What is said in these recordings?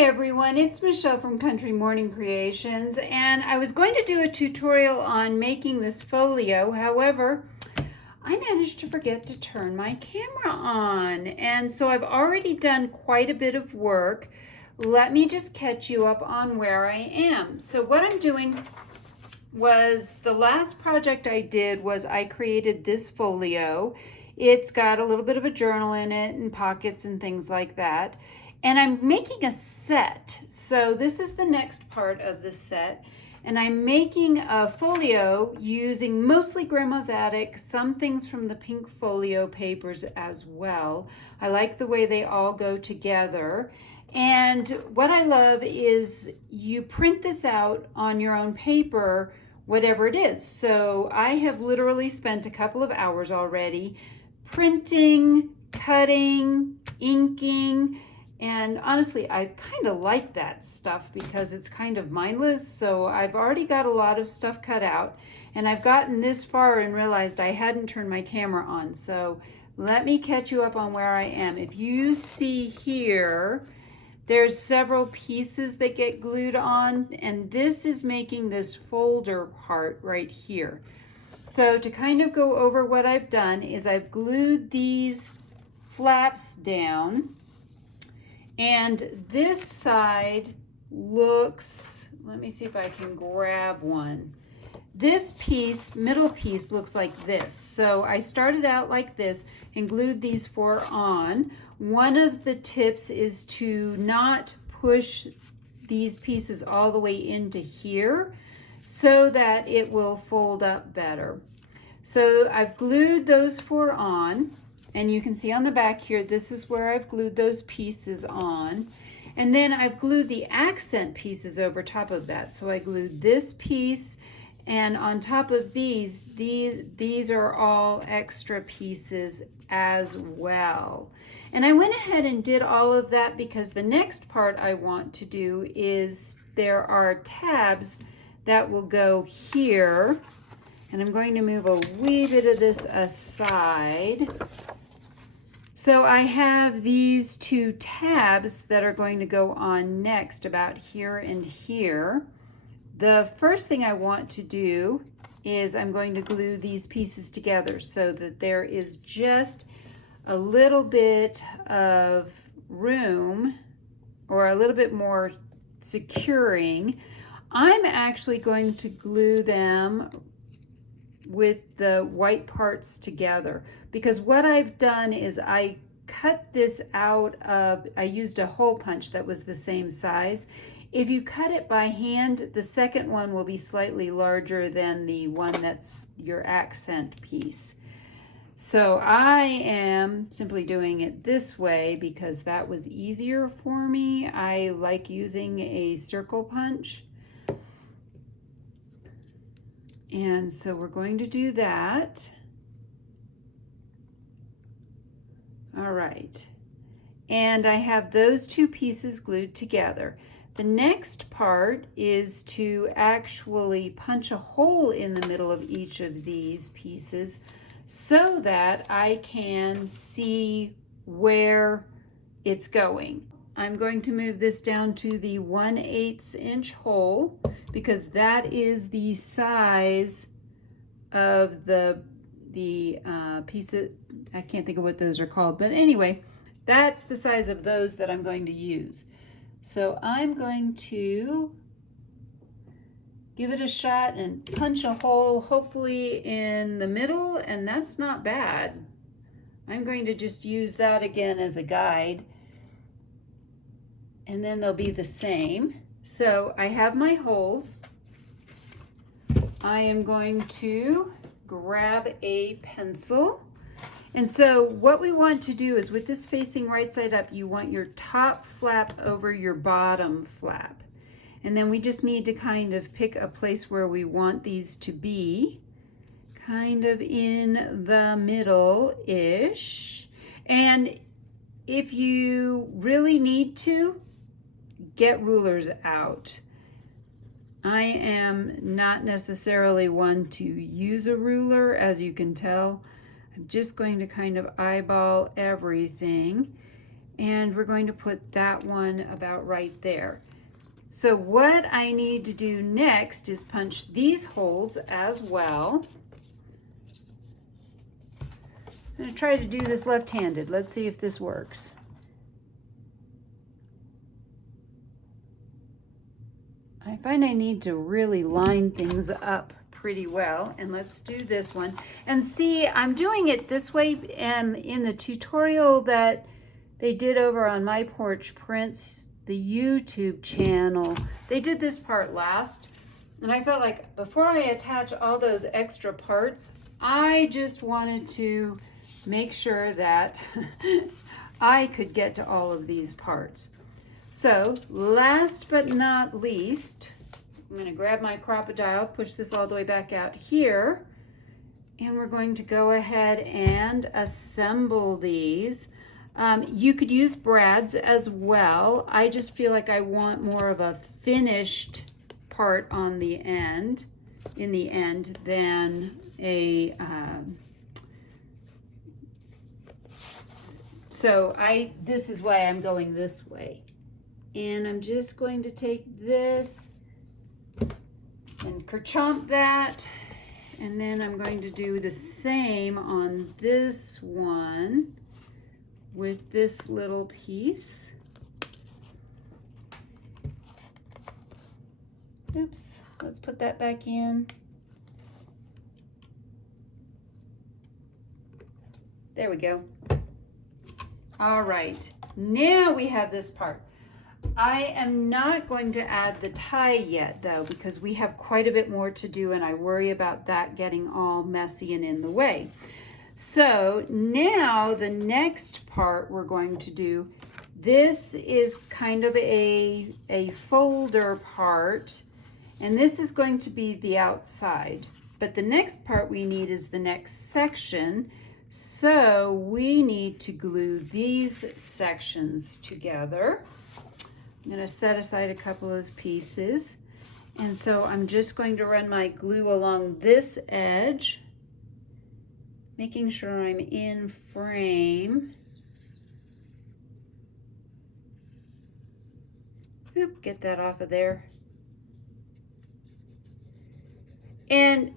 Hi everyone, it's Michelle from Country Morning Creations, and I was going to do a tutorial on making this folio. However, I managed to forget to turn my camera on, and so I've already done quite a bit of work. Let me just catch you up on where I am. So what I'm doing was, the last project I did was I created this folio. It's got a little bit of a journal in it and pockets and things like that. And I'm making a set. So this is the next part of the set. And I'm making a folio using mostly Grandma's Attic, some things from the pink folio papers as well. I like the way they all go together. And what I love is you print this out on your own paper, whatever it is. So I have literally spent a couple of hours already printing, cutting, inking, and honestly, I kind of like that stuff because it's kind of mindless. So I've already got a lot of stuff cut out, and I've gotten this far and realized I hadn't turned my camera on. So let me catch you up on where I am. If you see here, there's several pieces that get glued on, and this is making this folder part right here. So to kind of go over what I've done is I've glued these flaps down. And this side looks, let me see if I can grab one. This piece, middle piece, looks like this. So I started out like this and glued these four on. One of the tips is to not push these pieces all the way into here so that it will fold up better. So I've glued those four on. And you can see on the back here, this is where I've glued those pieces on. And then I've glued the accent pieces over top of that. So I glued this piece, and on top of these are all extra pieces as well. And I went ahead and did all of that because the next part I want to do is there are tabs that will go here. And I'm going to move a wee bit of this aside. So I have these two tabs that are going to go on next, about here and here. The first thing I want to do is I'm going to glue these pieces together so that there is just a little bit of room, or a little bit more securing. I'm actually going to glue them with the white parts together, because what I've done is I cut this out of, I used a hole punch that was the same size. If you cut it by hand, the second one will be slightly larger than the one that's your accent piece. So I am simply doing it this way because that was easier for me. I like using a circle punch. And so we're going to do that. All right. And I have those two pieces glued together. The next part is to actually punch a hole in the middle of each of these pieces so that I can see where it's going. I'm going to move this down to the 1/8 inch hole because that is the size of the pieces. I can't think of what those are called, but anyway, that's the size of those that I'm going to use. So I'm going to give it a shot and punch a hole, hopefully in the middle, and that's not bad. I'm going to just use that again as a guide, and then they'll be the same. So I have my holes. I am going to grab a pencil. And so what we want to do is, with this facing right side up, you want your top flap over your bottom flap. And then we just need to kind of pick a place where we want these to be, kind of in the middle-ish. And if you really need to, get rulers out. I am not necessarily one to use a ruler, as you can tell. I'm just going to kind of eyeball everything. And we're going to put that one about right there. So what I need to do next is punch these holes as well. I'm going to try to do this left-handed. Let's see if this works. I find I need to really line things up pretty well, and let's do this one. And see, I'm doing it this way in the tutorial that they did over on My Porch Prints, the YouTube channel. They did this part last, and I felt like before I attach all those extra parts, I just wanted to make sure that I could get to all of these parts. So last but not least, I'm going to grab my crocodile, push this all the way back out here, and we're going to go ahead and assemble these. You could use brads as well. I just feel like I want more of a finished part on the end, in the end, than a so this is why I'm going this way. And I'm just going to take this and kerchomp that, and then I'm going to do the same on this one with this little piece. Oops, let's put that back in. There we go. All right, now we have this part. I am not going to add the tie yet though, because we have quite a bit more to do and I worry about that getting all messy and in the way. So now the next part we're going to do, this is kind of a folder part, and this is going to be the outside. But the next part we need is the next section. So we need to glue these sections together. I'm going to set aside a couple of pieces, and so I'm just going to run my glue along this edge, making sure I'm in frame. Oop, get that off of there. And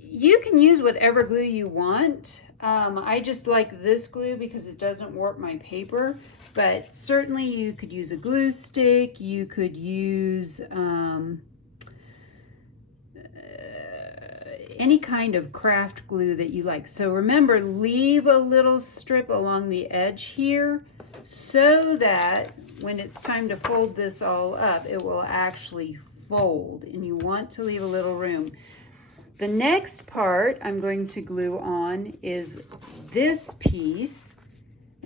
you can use whatever glue you want. I just like this glue because it doesn't warp my paper. But certainly you could use a glue stick, you could use any kind of craft glue that you like. So remember, leave a little strip along the edge here so that when it's time to fold this all up, it will actually fold, and you want to leave a little room. The next part I'm going to glue on is this piece.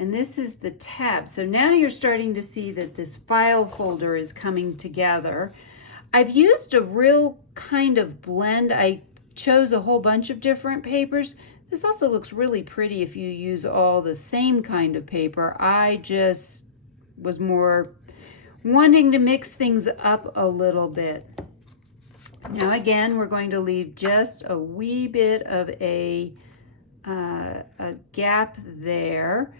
And this is the tab. So now you're starting to see that this file folder is coming together. I've used a real kind of blend. I chose a whole bunch of different papers. This also looks really pretty if you use all the same kind of paper. I just was more wanting to mix things up a little bit. Now again, we're going to leave just a wee bit of a gap there,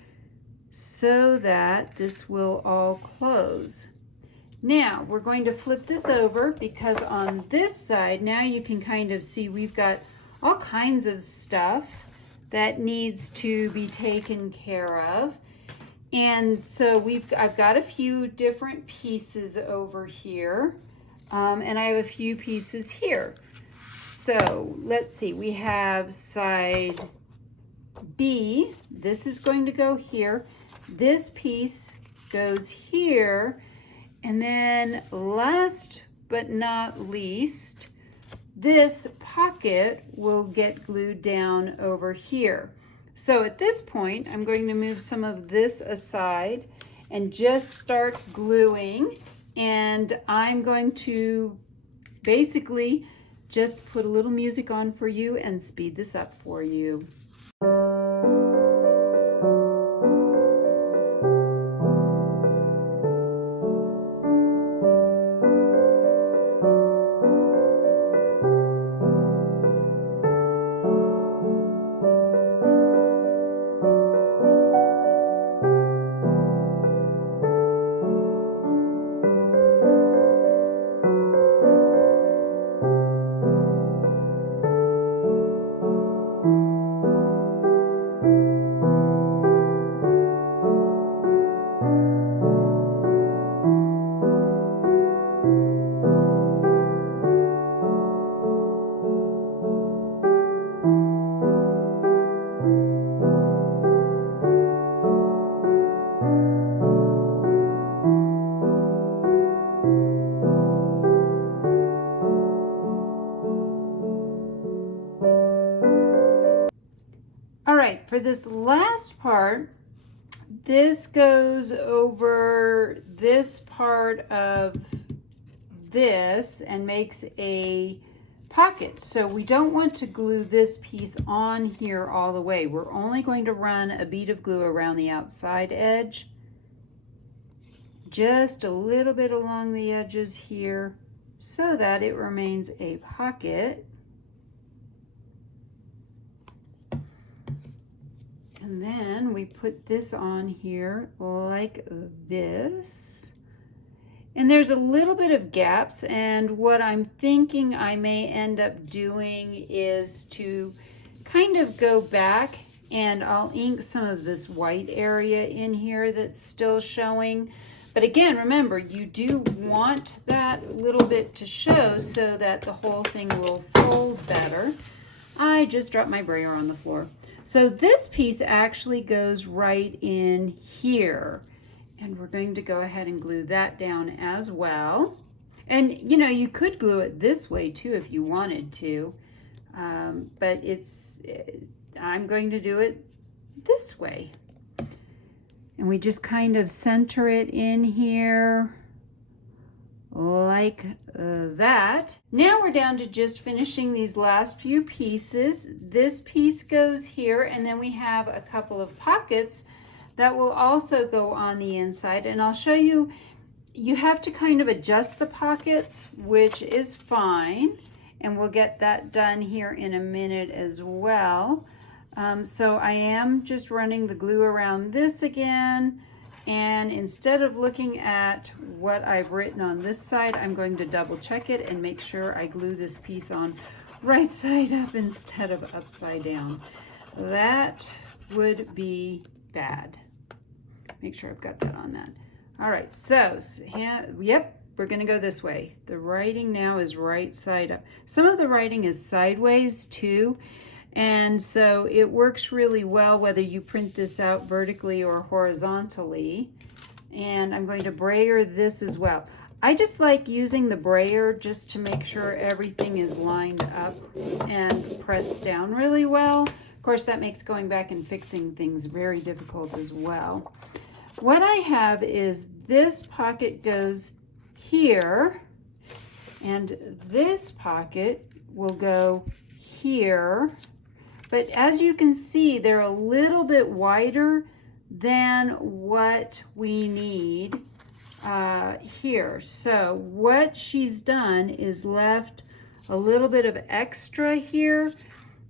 so that this will all close. Now we're going to flip this over, because on this side now you can kind of see we've got all kinds of stuff that needs to be taken care of. And so I've got a few different pieces over here, and I have a few pieces here. So let's see, we have side B. This is going to go here. This piece goes here. And then last but not least, this pocket will get glued down over here. So at this point, I'm going to move some of this aside and just start gluing. And I'm going to basically just put a little music on for you and speed this up for you. for this last part, this goes over this part of this and makes a pocket. So we don't want to glue this piece on here all the way. We're only going to run a bead of glue around the outside edge, just a little bit along the edges here, so that it remains a pocket. And then we put this on here like this. And there's a little bit of gaps, and what I'm thinking I may end up doing is to kind of go back and I'll ink some of this white area in here that's still showing. But again, remember, you do want that little bit to show so that the whole thing will fold better. I just dropped my brayer on the floor. So this piece actually goes right in here. And we're going to go ahead and glue that down as well. And you know, you could glue it this way too if you wanted to. But I'm going to do it this way. And we just kind of center it in here like that. Now we're down to just finishing these last few pieces. This piece goes here, and then we have a couple of pockets that will also go on the inside. And I'll show you, you have to kind of adjust the pockets, which is fine. And we'll get that done here in a minute as well. So I am just running the glue around this again. And instead of looking at what I've written on this side, I'm going to double check it and make sure I glue this piece on right side up instead of upside down. That would be bad. Make sure I've got that on that. All right, so yep, we're gonna go this way. The writing now is right side up. Some of the writing is sideways too, and so it works really well whether you print this out vertically or horizontally. And I'm going to brayer this as well. I just like using the brayer just to make sure everything is lined up and pressed down really well. Of course, that makes going back and fixing things very difficult as well. What I have is this pocket goes here, and this pocket will go here. But as you can see, they're a little bit wider than what we need here. So what she's done is left a little bit of extra here.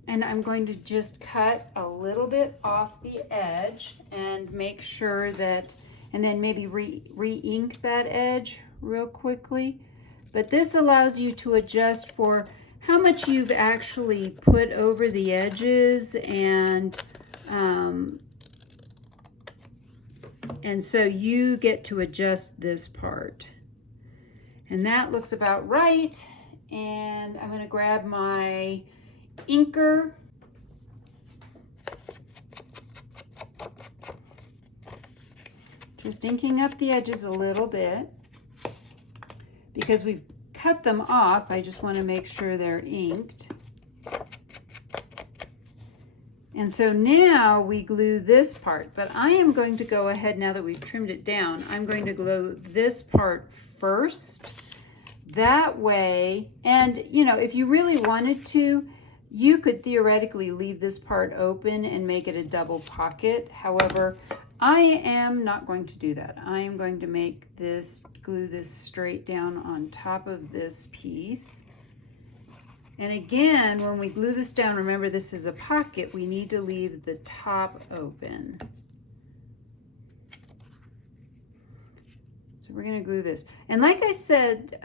And I'm going to just cut a little bit off the edge and make sure that, and then maybe re-ink that edge real quickly. But this allows you to adjust for how much you've actually put over the edges, and so you get to adjust this part. And that looks about right. And I'm going to grab my inker. Just inking up the edges a little bit. Because we've cut them off, I just want to make sure they're inked. And so now we glue this part, but I am going to go ahead, now that we've trimmed it down, I'm going to glue this part first. That way, and you know, if you really wanted to, you could theoretically leave this part open and make it a double pocket. However, I am not going to do that. I am going to make this, glue this straight down on top of this piece. And again, when we glue this down, remember this is a pocket, we need to leave the top open. So we're going to glue this. And like I said,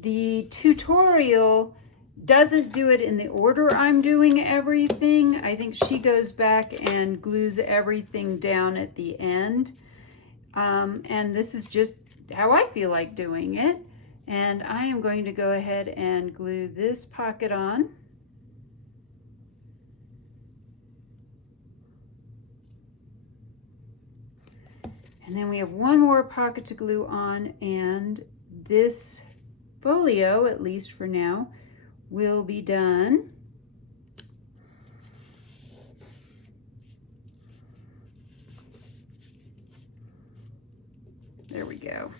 the tutorial doesn't do it in the order I'm doing everything. I think she goes back and glues everything down at the end. And this is just how I feel like doing it. And I am going to go ahead and glue this pocket on. And then we have one more pocket to glue on, and this folio, at least for now, will be done. There we go.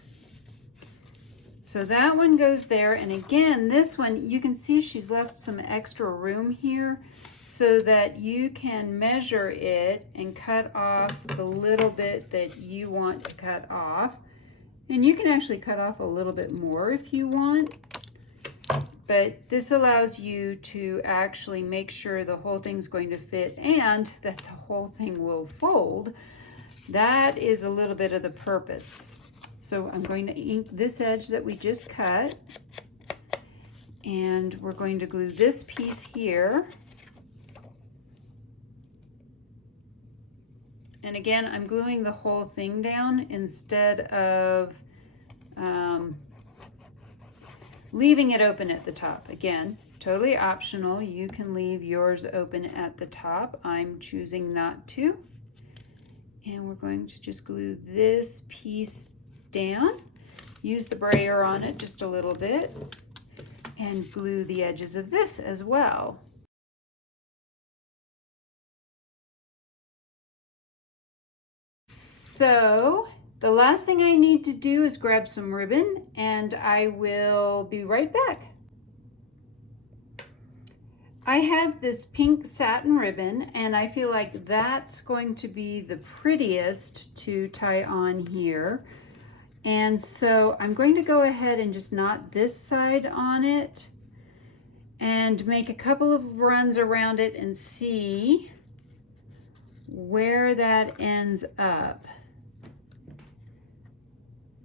So that one goes there, and again, this one, you can see she's left some extra room here so that you can measure it and cut off the little bit that you want to cut off. And you can actually cut off a little bit more if you want, but this allows you to actually make sure the whole thing's going to fit and that the whole thing will fold. That is a little bit of the purpose. So I'm going to ink this edge that we just cut, and we're going to glue this piece here. And again, I'm gluing the whole thing down instead of leaving it open at the top. Again, totally optional. You can leave yours open at the top. I'm choosing not to. And we're going to just glue this piece down. Use the brayer on it just a little bit and glue the edges of this as well. So the last thing I need to do is grab some ribbon, and I will be right back. I have this pink satin ribbon, and I feel like that's going to be the prettiest to tie on here. And so I'm going to go ahead and just knot this side on it and make a couple of runs around it and see where that ends up.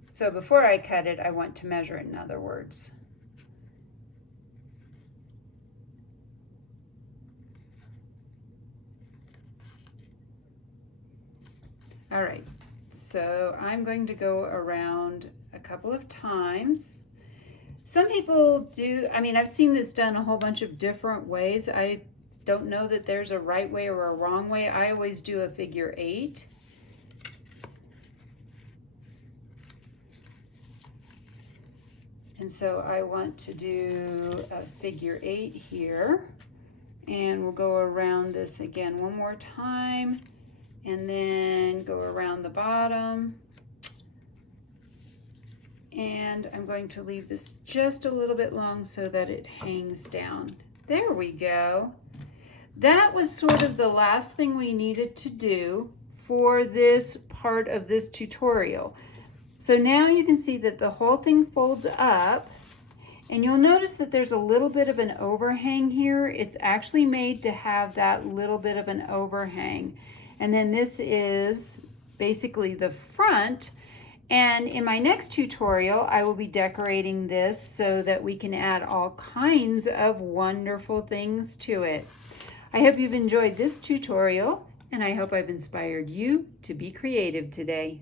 So before I cut it, I want to measure it, in other words. All right, so I'm going to go around a couple of times. Some people do, I mean, I've seen this done a whole bunch of different ways. I don't know that there's a right way or a wrong way. I always do a figure 8. And so I want to do a figure 8 here. And we'll go around this again one more time, and then go around the bottom. And I'm going to leave this just a little bit long so that it hangs down. There we go. That was sort of the last thing we needed to do for this part of this tutorial. So now you can see that the whole thing folds up, and you'll notice that there's a little bit of an overhang here. It's actually made to have that little bit of an overhang. And then this is basically the front. And in my next tutorial, I will be decorating this so that we can add all kinds of wonderful things to it. I hope you've enjoyed this tutorial, and I hope I've inspired you to be creative today.